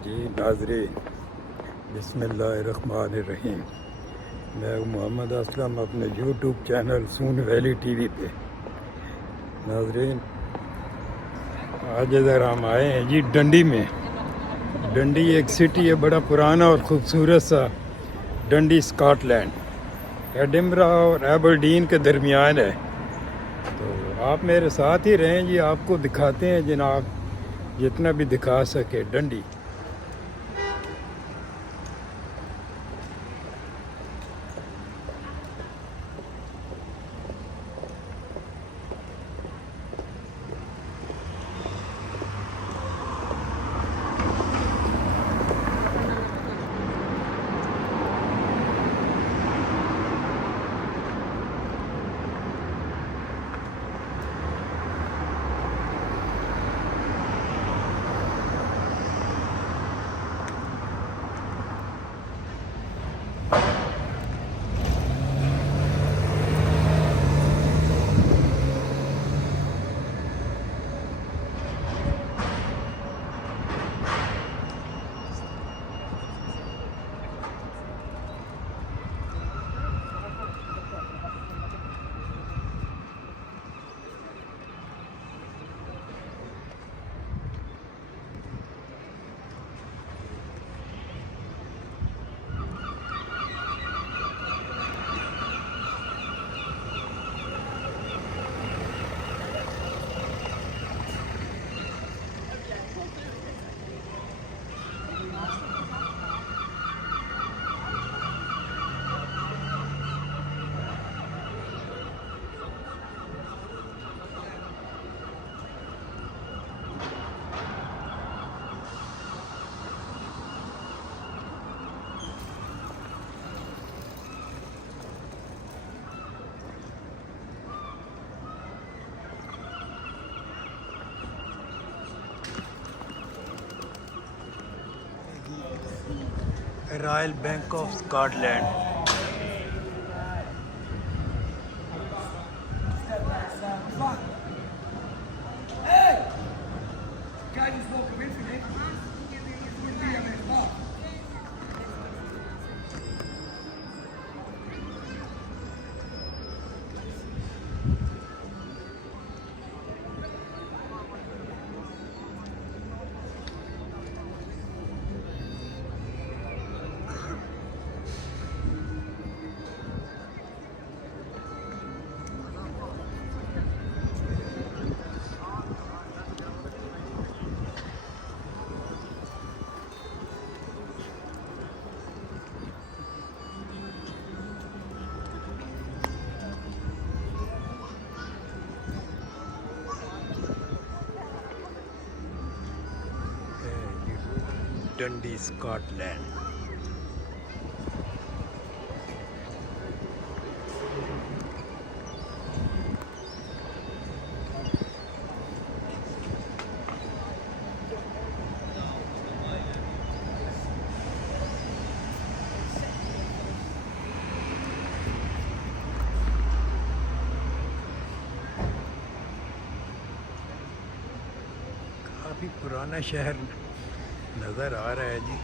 जी नाज़रीन, बिस्मिल्लाहिर्रहमानिर्रहीम। मैं हूँ मोहम्मद असलम अपने यूट्यूब चैनल सून वैली टीवी पे। नाज़रीन, आज इधर हम आए हैं जी डंडी में। डंडी एक सिटी है, बड़ा पुराना और ख़ूबसूरत सा डंडी, स्कॉटलैंड, एडिनबरा और एबरडीन के दरमियान है। तो आप मेरे साथ ही रहें जी, आपको दिखाते हैं जनाब जितना भी दिखा सके डंडी। Royal bank of Scotland. डंडी, स्कॉटलैंड। काफ़ी पुराना शहर नज़र आ रहा है जी।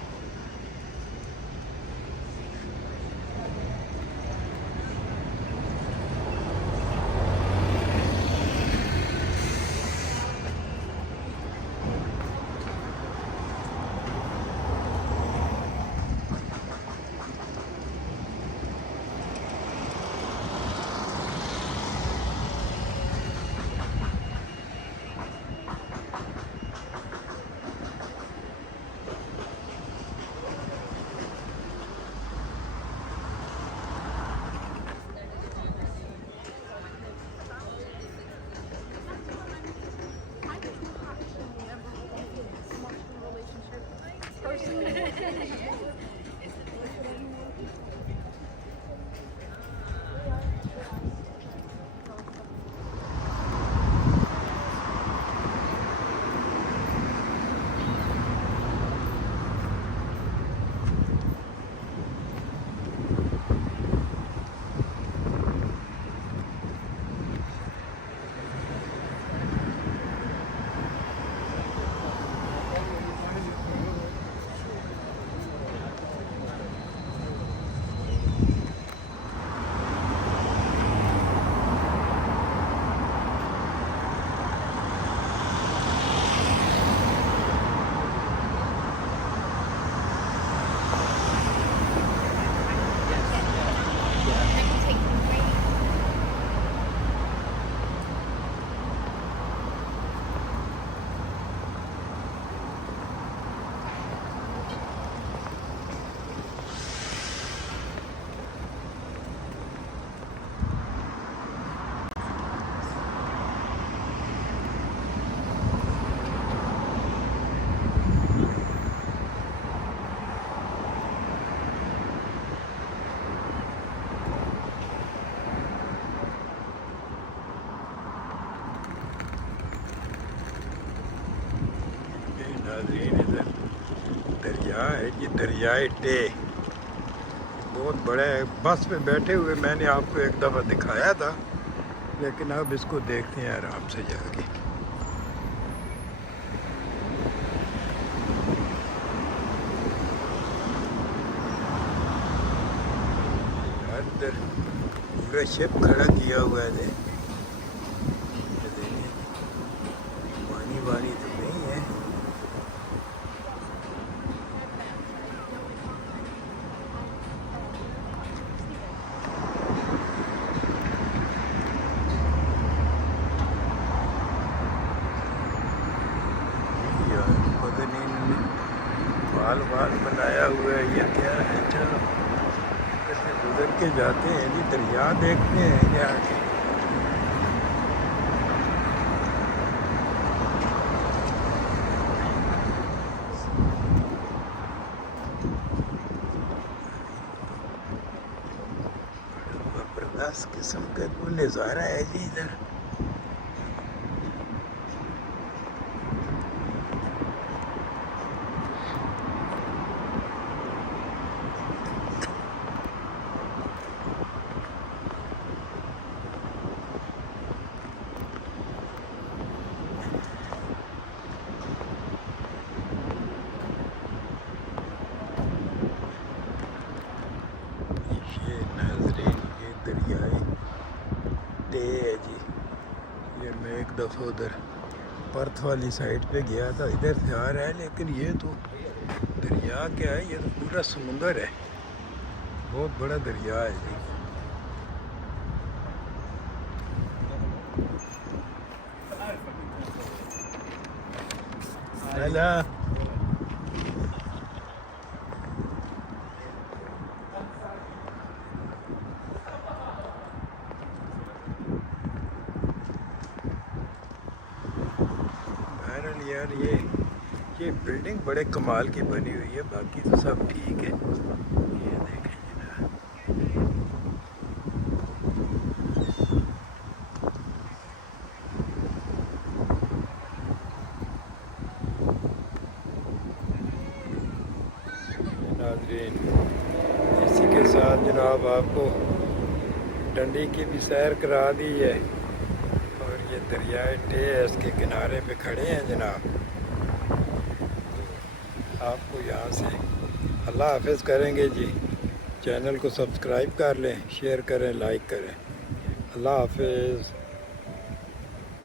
नाज़रीन इधर दरिया है, ये दरियाए टे बहुत बड़ा है। बस में बैठे हुए मैंने आपको एक दफ़ा दिखाया था, लेकिन अब इसको देखते हैं आराम से जाके। इधर पूरा शिप खड़ा किया हुआ है। ये देखिए, पानी वानी तो नहीं है। यार पता नहीं इन्होंने बाल बाल बनाया हुआ है, ये क्या है। चलो ऐसे गुजर के जाते हैं जी, दरिया देखते हैं ये आगे। जबरदस्त किस्म का कोई नज़ारा है जी इधर। ये नाज़रीन ये दरियाए टे है जी। ये मैं एक दफ़ा उधर पर्थ वाली साइड पे गया था, इधर से आ रहा है, लेकिन ये तो दरिया क्या है, ये तो पूरा समुंदर है। बहुत बड़ा दरिया है जी। हेलो बहरहाल यार, ये बिल्डिंग बड़े कमाल की बनी हुई है, बाकी तो सब ठीक है। ये देखें जनाब, नाज़रीन इसी के साथ जनाब आपको डंडी की भी सैर करा दी है, और ये दरियाए टे है, इसके किनारे पे खड़े हैं जनाब। आपको यहाँ से अल्लाह हाफ़िज़ करेंगे जी। चैनल को सब्सक्राइब कर लें, शेयर करें, लाइक करें। अल्लाह हाफ़िज़।